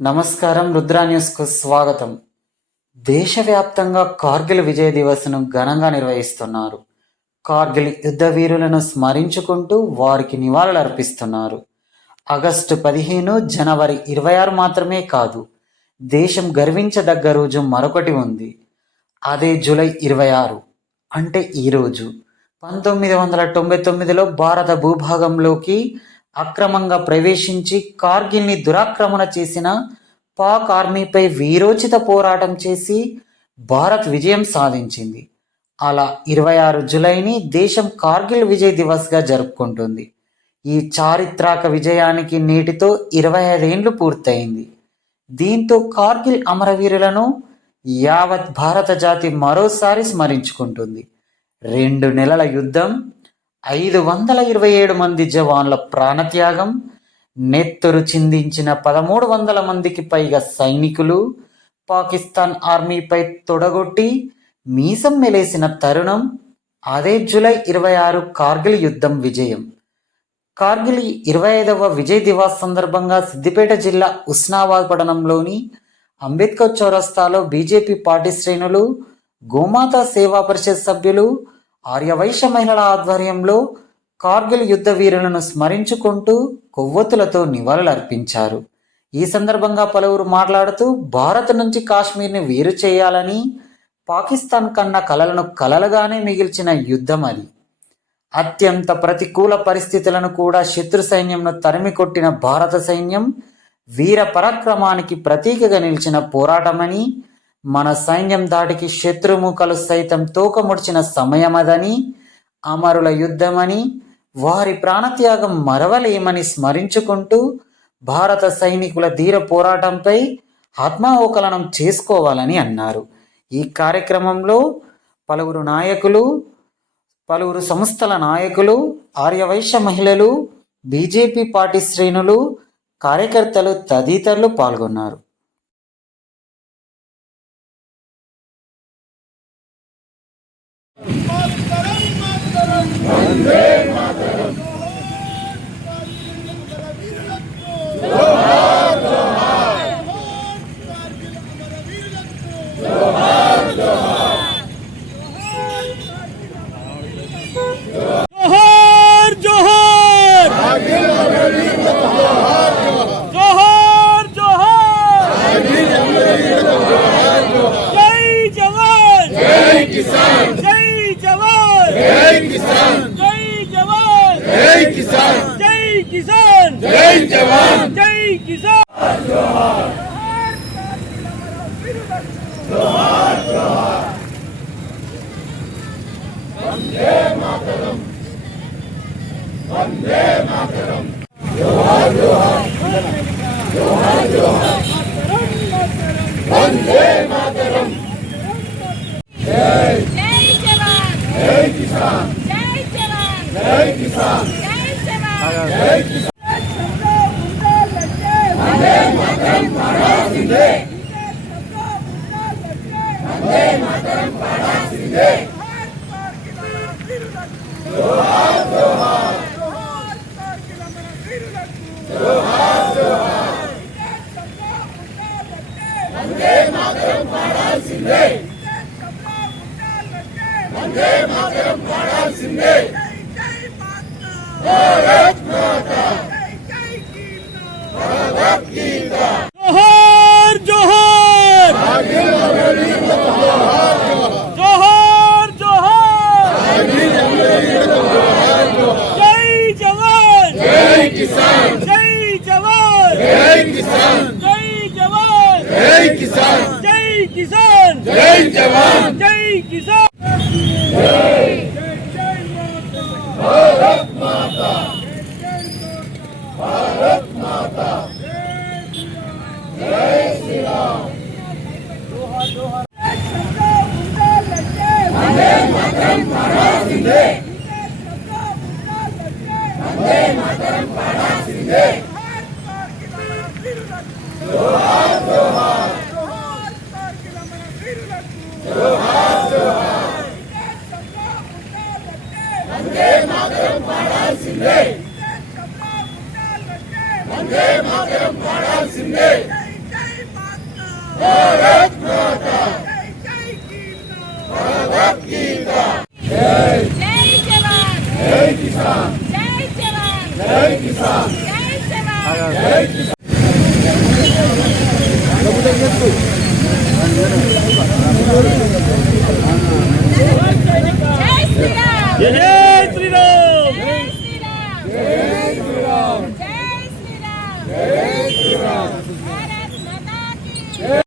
నమస్కారం, రుద్రా న్యూస్కు స్వాగతం. దేశవ్యాప్తంగా కార్గిల్ విజయ్ దివస్ను ఘనంగా నిర్వహిస్తున్నారు. కార్గిల్ యుద్ధ వీరులను స్మరించుకుంటూ వారికి నివాళులర్పిస్తున్నారు. ఆగస్టు 15, జనవరి 26 మాత్రమే కాదు, దేశం గర్వించదగ్గ రోజు మరొకటి ఉంది. అదే జూలై 26, అంటే ఈరోజు 1999లో భారత భూభాగంలోకి అక్రమంగా ప్రవేశించి కార్గిల్ని దురాక్రమణ చేసిన పాక్ ఆర్మీపై వీరోచిత పోరాటం చేసి భారత్ విజయం సాధించింది. అలా 26 జూలైని దేశం కార్గిల్ విజయ్ దివస్గా జరుపుకుంటుంది. ఈ చారిత్రక విజయానికి నేటితో 25 ఏళ్లు పూర్తయింది. దీంతో కార్గిల్ అమరవీరులను యావత్ భారత జాతి మరోసారి స్మరించుకుంటుంది. 2 నెలల యుద్ధం, 527 మంది జవాన్ల ప్రాణత్యాగం, నెత్తురు చిందించిన 1300 మందికి పైగా సైనికులు పాకిస్తాన్ ఆర్మీపై తొడగొట్టి మీసం మెలేసిన తరుణం అదే జూలై 26 కార్గిల్ యుద్ధం విజయం. కార్గిల్ 25వ విజయ్ దివాస్ సందర్భంగా సిద్దిపేట జిల్లా ఉస్నాబాద్ పట్టణంలోని అంబేద్కర్ చౌరస్తాలో బీజేపీ పార్టీ శ్రేణులు, గోమాత సేవా పరిషత్ సభ్యులు, ఆర్యవైశ్య మహిళల ఆధ్వర్యంలో కార్గిల్ యుద్ధ వీరులను స్మరించుకుంటూ కొవ్వొత్తులతో నివాళులర్పించారు. ఈ సందర్భంగా పలువురు మాట్లాడుతూ భారత్ నుంచి కాశ్మీర్ని వేరు చేయాలని పాకిస్తాన్ కన్న కలలను కలలుగానే మిగిల్చిన యుద్ధం అది. అత్యంత ప్రతికూల పరిస్థితులను కూడా శత్రు సైన్యంను తరిమికొట్టిన భారత సైన్యం వీర పరాక్రమానికి ప్రతీకగా నిలిచిన పోరాటమని, మన సైన్యం దాటికి శత్రుముఖలు సైతం తోకముడిచిన సమయమదని, అమరుల యుద్ధమని, వారి ప్రాణత్యాగం మరవలేమని స్మరించుకుంటూ భారత సైనికుల ధీర పోరాటంపై ఆత్మావకలనం చేసుకోవాలని అన్నారు. ఈ కార్యక్రమంలో పలువురు నాయకులు, పలువురు సంస్థల నాయకులు, ఆర్యవైశ్య మహిళలు, బీజేపీ పార్టీ శ్రేణులు, కార్యకర్తలు తదితరులు పాల్గొన్నారు. వందే మాతరం పాడాల్సిందే. జై జవాన్ జై కిసాన్ జై జవాన్ జై కిసాన్ జై జవాన్ జై కిసాన్